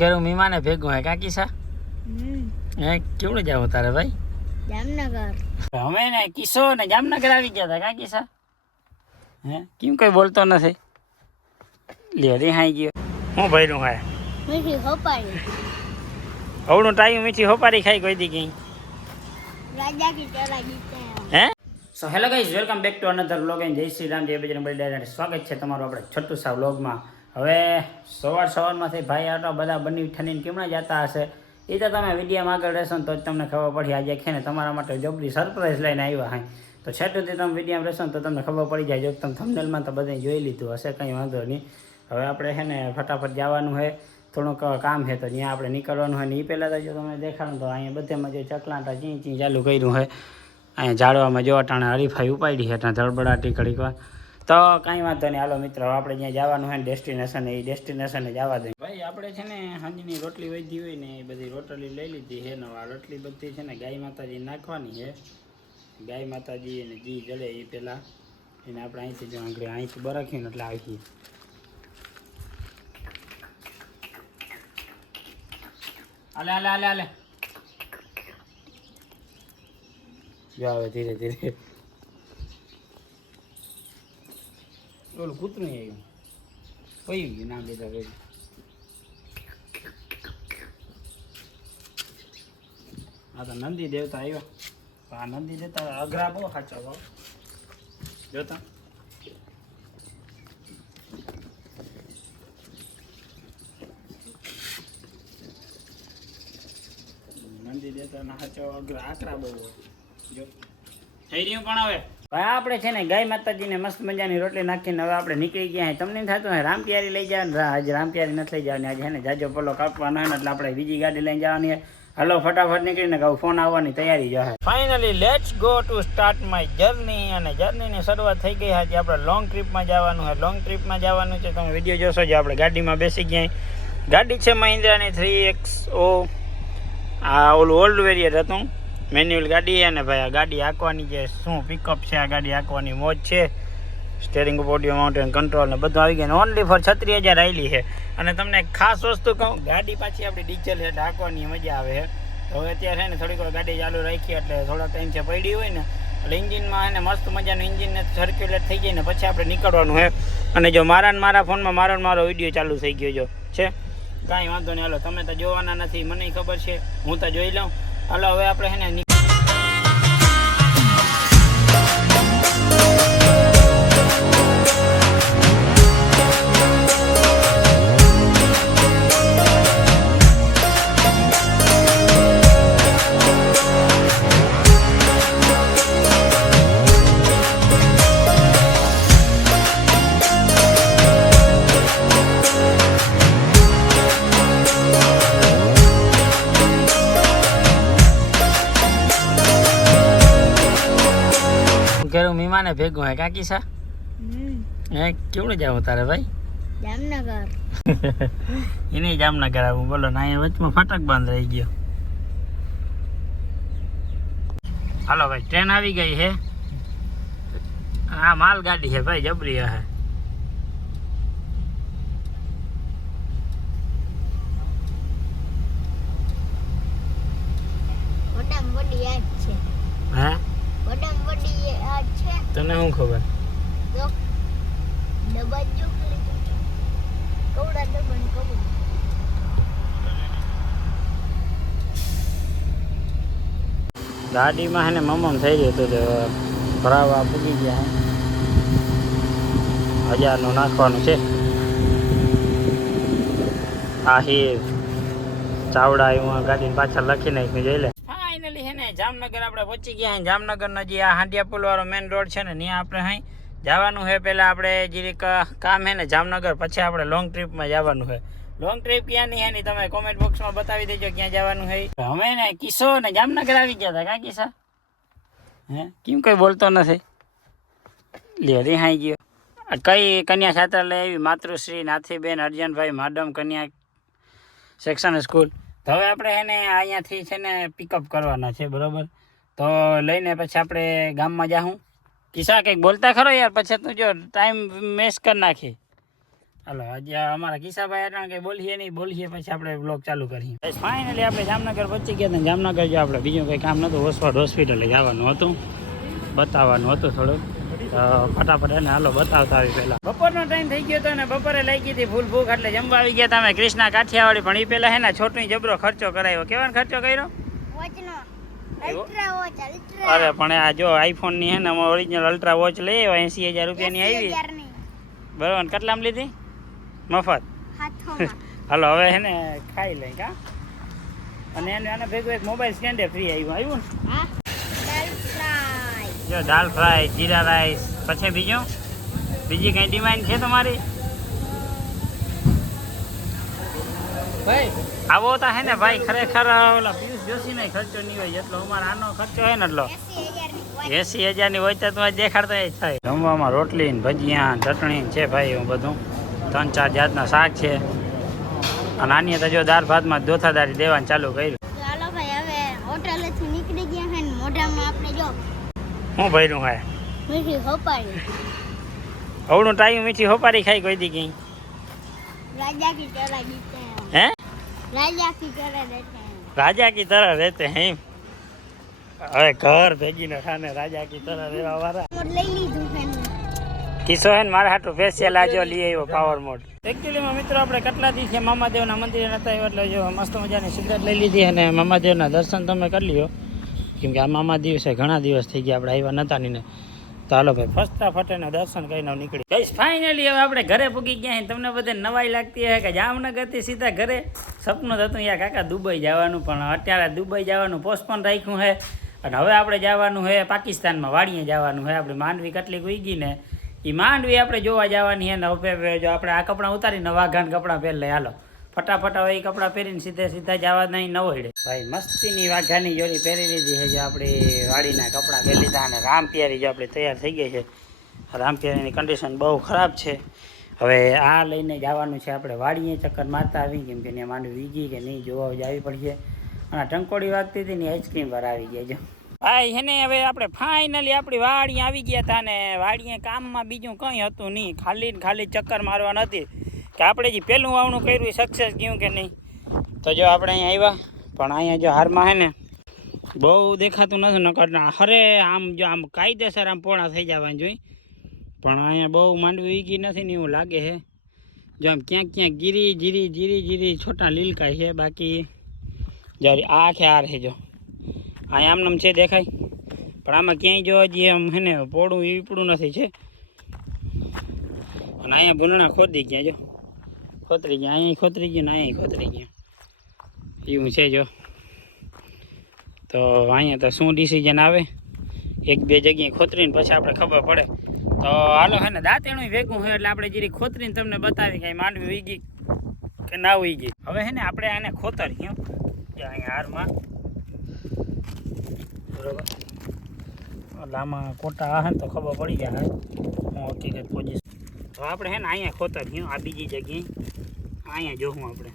કેરું મીમાને ભેગું હે કાકી સા હે કેવડે જાવ તારે ભાઈ જામનગર અમે ને કિશો ને જામનગર આવી ગયા હતા કાકી સા હે કેમ કોઈ બોલતો નથી લ્યો રે હાઈ ગયો હું ભર્યું હે મીઠી હોપારી અવડું ટાઈમ મીઠી હોપારી ખાઈ કોઈ દી ગઈ રાજા કી ચલા દીતે હે so hello guys welcome back to another vlog and જય શ્રી રામ જય બજરંગ બલી. સ્વાગત છે તમારું આપણે છઠ્ઠું સા વ્લોગમાં. હવે સવારમાંથી ભાઈ આટો બધા બની ઠંડીને કેમણા જતા હશે એ તો તમે વિડીયોમાં આગળ રહેશો ને તો જ તમને ખબર પડી. આજે છે ને તમારા માટે જબરી સરપ્રાઈઝ લઈને આવ્યા હા. તો છેલ્લુંથી તમે વિડીયોમાં રહેશો ને તો તમને ખબર પડી જાય. જો તમે થંબનેલમાં તો બધાએ જોઈ લીધું હશે, કંઈ વાંધો નહીં. હવે આપણે છે ને ફટાફટ જવાનું છે, થોડુંક કામ છે તો ત્યાં આપણે નીકળવાનું હોય ને એ પહેલાં તો જો તમે દેખાડું તો અહીંયા બધેમાં જે ચકલાંટા ચી ચાલુ કર્યું છે. અહીંયા ઝાડવામાં જો અટાણે હરીફાઈ ઉપાડી છે, ત્યાં ધડબડાટી ઘડીકવાર. તો કાંઈ વાંધો નહીં, હાલો મિત્રો આપણે જ્યાં જવાનું હોય ને ડેસ્ટિનેશન, એ ડેસ્ટિનેશને જવા દઈએ. ભાઈ આપણે છે ને સાંજની રોટલી વધી હોય ને એ બધી રોટલી લઈ લીધી છે. નવા રોટલી બધી છે ને ગાય માતાજી નાખવાની છે. ગાય માતાજી અને ઘી જડે એ પહેલાં એને આપણે અહીંથી જો આંગળી અહીંથી બરાખીને એટલે આવી હાલે હાલે હાલે હાલે જો આવે ધીરે ધીરે. ઓલું કૂતરું આવ્યું પયું ગયું નામ લીધા ભાઈ. હા તો નંદી દેવતા આવ્યા. આ નંદી દેવતા અઘરા બહુ સાચા ભાવ જોતા. નંદી દેવતા ના સાચા અઘરા આકરા બહુ જો થઈ રહ્યું. પણ હવે ભાઈ આપણે છે ને ગાય માતાજીને મસ્ત મજાની રોટલી નાખીને હવે આપણે નીકળી ગયા. તમને થતું હોય રામપિયારી લઈ જવાનું, આજે રામપિયારી નથી લઈ જવાની. આજે છે ને જાજો પલ્લો કાપવાનો હોય ને એટલે આપણે બીજી ગાડી લઈને જવાની. હલો ફટાફટ નીકળીને કહું ફોન આવવાની તૈયારી જશે. Finally let's go to start my journey. અને જર્નીની શરૂઆત થઈ ગઈ. આજે આપણે લોંગ ટ્રીપમાં જવાનું હોય. લોંગ ટ્રીપમાં જવાનું છે, તમે વિડીયો જોશો. જે આપણે ગાડીમાં બેસી ગયા. ગાડી છે મહિન્દ્રાની 3XO. આ ઓલું ઓલ્ડ વેરિયન્ટ હતું, મેન્યુઅલ ગાડી છે ને ભાઈ. આ ગાડી હાંકવાની જે શું પિકઅપ છે, આ ગાડી હાંકવાની મોજ છે. સ્ટેરિંગ ઓડિયો માઉન્ટેન કંટ્રોલ ને બધું આવી ગયા. ઓનલી ફોર 36,000 આવેલી છે. અને તમને એક ખાસ વસ્તુ કહું, ગાડી પાછી આપણી ડીઝલ એટલે હાંકવાની મજા આવે છે. હવે અત્યારે છે ને થોડીક વાર ગાડી ચાલુ રાખી એટલે થોડા ટાઈમ છે પડી હોય ને એટલે ઇન્જિનમાં એને મસ્ત મજાનું ઇન્જિનને સર્ક્યુલેટ થઈ જાય ને પછી આપણે નીકળવાનું છે. અને જો મારા ફોનમાં મારો વિડીયો ચાલુ થઈ ગયો જો છે, કાંઈ વાંધો નહીં. હાલો તમે તો જોવાના નથી, મને ખબર છે, હું તો જોઈ લઉં. હાલો હવે આપણે છે ને કેરું મીમાને ભેગું હે કાકી સા હે કેવડે જાવ તારે ભાઈ જામનગર એને જામનગર આવું બોલો ને. અહીંયા વચમાં ફાટક બંધ રહી ગયો. હાલો ભાઈ ટ્રેન આવી ગઈ છે. આ માલ ગાડી છે ભાઈ, જબરી હે. હે તને શું ખબર? ગાડીમાં હે ને મમમ થઈ ગયું હતું તો ભરાવા પૂગી ગયા. 1000નું નાખવાનું છે. આહિર ચાવડા એવું ગાડીને પાછળ લખી નાખ્યું જોઈ લે. ફાઇનલી છે ને જામનગર આપણે પહોંચી ગયા. જામનગરનો જે આ હાંડિયા પુલ વાળો મેન રોડ છે ને ત્યાં આપણે અહીં જવાનું છે. પહેલાં આપણે જીરીક કામ છે ને જામનગર, પછી આપણે લોંગ ટ્રીપમાં જવાનું છે. લોંગ ટ્રીપ ક્યાંની હે ને તમે કોમેન્ટ બોક્સમાં બતાવી દેજો ક્યાં જવાનું છે. અમે ને કિશો ને જામનગર આવી ગયા હતા કાકી સા હે કેમ કોઈ બોલતો નથી લ્યો રે હાઈ ગયો. કઈ કન્યા છાત્રાલય આવી? માતૃશ્રી નાથીબેન અર્જનભાઈ માડમ કન્યા સેક્શન સ્કૂલ. તો હવે આપણે એને અહીંયાથી છે ને પિકઅપ કરવાના છે, બરાબર? તો લઈને પછી આપણે ગામમાં જાઉં. કિસ્સા કંઈક બોલતા ખરો યાર, પછી તું જો ટાઈમ મેસ કરી નાખી. હાલો આજે અમારા કિસ્સાભાઈ અટાણ કઈ બોલીએ નહીં, બોલીએ પછી આપણે બ્લોગ ચાલુ કરીએ. ફાઇનલી આપણે જામનગર પહોંચી ગયા હતા. જામનગર જો આપણે બીજું કંઈ કામ નહોતું, ઓસવાડ હોસ્પિટલે જવાનું હતું, બતાવવાનું હતું થોડુંક. ફટાફટ એને હાલો બતાવતા આવી પહેલા. બપોરનો ટાઈમ થઈ ગયો હતો ને બપોરે લઈ ગઈ હતી ફૂલ ભૂખ, એટલે જમવા આવી ગયા તમે કૃષ્ણા કાઠિયાવાડી. પણ એ પહેલા હે ને છોટું જબરો ખર્ચો કરાયો. કેવાનો ખર્ચો કર્યો? અરે પણ આ જો આઈફોન ની હે ને ઓરિજિનલ અલ્ટ્રા વોચ લઈ આવ્યા, 80,000 રૂપિયાની આવી બરોબર. કેટલામાં લીધી? મફત. હાલો હવે હે ને ખાઈ લઈ કા. અને એને આના ભેગું એક મોબાઈલ સ્ટેન્ડ ફ્રી આવ્યું ને. જો દાલ ફ્રાય, જીરા રાઈસ, પછી બીજી કઈ ડિમાન્ડ છે તમારી? ભાઈ આવો તા હે ને ભાઈ, ખરેખર ઓલા પિયુષ જોશી ને ખર્ચો નહીં હોય એટલો અમારે આનો ખર્ચો હોય ને એટલો 80,000 ની હોય તો તમે દેખાડતા જ થાય. જમવામાં રોટલી ને ભજીયા ચટણી છે ભાઈ, એવું બધું 3-4 જાતના શાક છે. અને આની તો જો દાળ ભાતમાં દોથાદારી દેવાનું ચાલુ કર્યું. ચાલો ભાઈ હવે હોટેલેથી નીકળી ગયા હે ને મોઢામાં આપણે જો શું ભર્યું હે? મીઠી હોપારી. અવડું ટાઈમ મીઠી હોપારી ખાઈ કોઈ દી કઈ? राजा की तरह जीते हैं. हैं? राजा की तरह रहते हैं. राजा की तरह रहते हैं. अरे घर भेगी न खाने राजा की तरह રહેવા વાળા. મોડ લઈ લીધું છે ને. કિસો હે મારા હાટુ ફેશિયલ આજો લઈ આવ્યો પાવર મોડ. એકચ્યુઅલી માં મિત્રો આપણે કેટલા દિવસે મામાદેવના મંદિરે નતા આવ્યા એટલે જો મસ્ત મજાની સિગરેટ લઈ લીધી અને મામાદેવના દર્શન તમે કરી લ્યો. કેમ કે આ મામા દિવસે ઘણા દિવસ થઈ ગયા આપણે આવ્યા નતા ને. તો હાલો ભાઈ ફટાફટ એના દર્શન કરીને નીકળી ગઈશ. ફાઇનલી હવે આપણે ઘરે પૂગી ગયા. તમને બધે નવાઈ લાગતી હોય કે જામનગરથી સીધા ઘરે. સપનું હતું યાર કાકા દુબઈ જવાનું, પણ અત્યારે દુબઈ જવાનું પોસ્ટપોન રાખ્યું છે. અને હવે આપણે જવાનું છે પાકિસ્તાનમાં, વાડીએ જવાનું છે. આપણે માંડવી કેટલીક ઉગી ને એ માંડવી આપણે જોવા જવાની છે. ને હવે જો આપણે આ કપડાં ઉતારીને વાઘાન કપડાં પહેરી લઈએ. હાલો ફટાફટ હવે એ કપડાં પહેરીને સીધા જવા નહીં ન હોય ભાઈ. મસ્તીની વાઘાની જોડી પહેરી લીધી છે. જો આપણે વાડીના કપડાં પહેરી લીધા અને રામપિયારી જો આપણે તૈયાર થઈ ગઈ છે. રામપિયારીની કન્ડિશન બહુ ખરાબ છે. હવે આ લઈને જવાનું છે આપણે વાડીએ, ચક્કર મારતા આવી. કેમ કે ત્યાં માંડવી વીગી કે નહીં જોવા જ આવી પડશે. અને ટંકોડી વાગતી હતી ને આઈસ્ક્રીમ પર આવી ગયા. જો ભાઈ હે ને હવે આપણે ફાઇનલી આપણી વાડી આવી ગયા હતા ને વાડીએ કામમાં બીજું કંઈ હતું નહીં, ખાલી ચક્કર મારવા નથી કે આપણે જે પહેલું વાવણું કર્યું એ સક્સેસ ગયું કે નહીં. તો જો આપણે અહીંયા આવ્યા, પણ અહીંયા જો હારમાં હે ને બહુ દેખાતું નથી. નકર હરે આમ જો આમ કાયદેસર આમ પોણા થઈ જવાનું જોઈએ, પણ અહીંયા બહુ માંડવી વીગી નથી ને એવું લાગે છે. જો આમ ક્યાંક જીરી છોટા લીલકાય છે. બાકી જ્યારે આ આખે હાર છે જો અહીંયા આમનામ છે દેખાય, પણ આમાં ક્યાંય જો હજી આમ હે ને પોળું ઈપડું નથી છે. અને અહીંયા ભૂંડણા ખોદી ગયા, જો ખોતરી ગયા, અહીંયા ખોતરી ગયું ને અહીંયા ખોતરી ગયા એવું છે. જો તો અહીંયા તો શું ડિસિઝન આવે, 1-2 જગ્યાએ ખોતરીને પછી આપણે ખબર પડે. તો હાલો હે ને દાંતેણું ભેગું હોય એટલે આપણે જરી ખોતરીને તમને બતાવી કે માંડવી વીગી કે ના વીગી. હવે હે ને આપણે આને ખોતરીએ અહીંયા હારમાં બરોબર. એટલે આમાં કોટા હે ને તો ખબર પડી જાય હું હકીકત પોઝિશન. તો આપણે હે ને અહીંયા ખોતરીએ આ બીજી જગ્યાએ અહીંયા જોવું આપણે.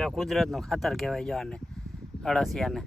જો કુદરતનું ખાતર કહેવાય જો આને, અળસિયાને.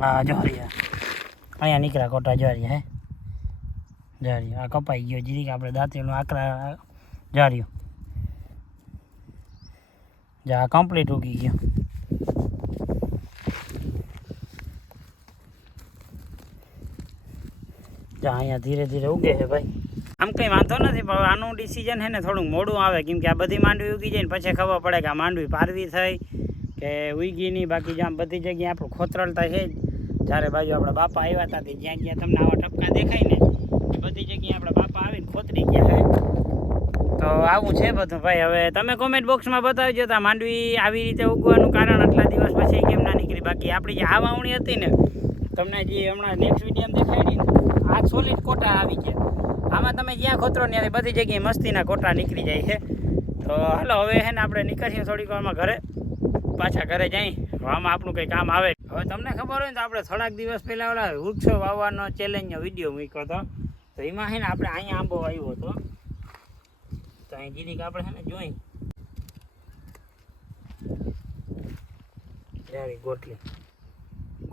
હા જોરિયા અહીંયા નીકળ્યા કોટા જોરિયા હે જોરિયા. આ કપાઈ ગયો જીરીક આપણે દાંતીનું આકરા જોરિયો. જો આ કમ્પ્લીટ ઉગી ગયો. અહીંયા ધીરે ઉગે છે ભાઈ. આમ કંઈ વાંધો નથી, પણ આનું ડિસિઝન છે ને થોડુંક મોડું આવે. કેમ કે આ બધી માંડવી ઉગી જાય ને પછી ખબર પડે કે આ માંડવી પારવી થઈ કે ઉગી નહીં. બાકી જો આમ બધી જગ્યાએ આપણું ખોતરલતા છે જ. જ્યારે બાજુ આપણા બાપા આવ્યા હતા તે જ્યાં તમને આવા ટપકા દેખાય ને એ બધી જગ્યાએ આપણા બાપા આવીને ખોતરી ગયા છે. તો આવું છે બધું ભાઈ. હવે તમે કોમેન્ટ બોક્સમાં બતાવજો તો માંડવી આવી રીતે ઉગવાનું કારણ આટલા દિવસ પછી કેમ ના નીકળી. બાકી આપણી જે આ વાવણી હતી ને તમને જે હમણાં નેક્સ્ટ વિડીયોમાં દેખાડી ને આ સોલિડ કોટા આવી ગયા. આમાં તમે જ્યાં ખોતરો ને બધી જગ્યાએ મસ્તીના કોટા નીકળી જાય છે. તો હાલો હવે છે ને આપણે નીકળીએ થોડીક વારમાં ઘરે, પાછા ઘરે જઈ આમાં આપણું કંઈ કામ આવે. હવે તમને ખબર હોય ને તો આપણે થોડાક દિવસ પહેલાં ઓલા વૃક્ષો વાવવાનો ચેલેન્જનો વિડીયો મૂક્યો હતો. તો એમાં છે ને આપણે અહીંયા આંબો આવ્યો હતો. તો અહીં જીરીક આપણે છે ને જોઈ આવી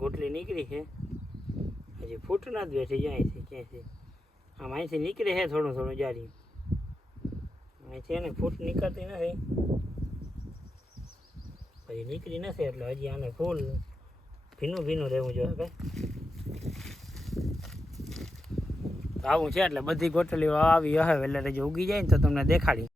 ગોટલી નીકળી છે, હજી ફૂટના જ બેઠી જાય છે ક્યાંથી. આમ અહીંથી નીકળે છે થોડું જારી, અહીંથી એને ફૂટ નીકળતી નથી, હજી નીકળી નથી એટલે હજી આને ફૂલ ભીનું રહેવું જોઈએ ભાઈ. આવું છે એટલે બધી ગોટલીઓ આવી હશે એટલે જો ઉગી જાય ને તો તમને દેખાડી.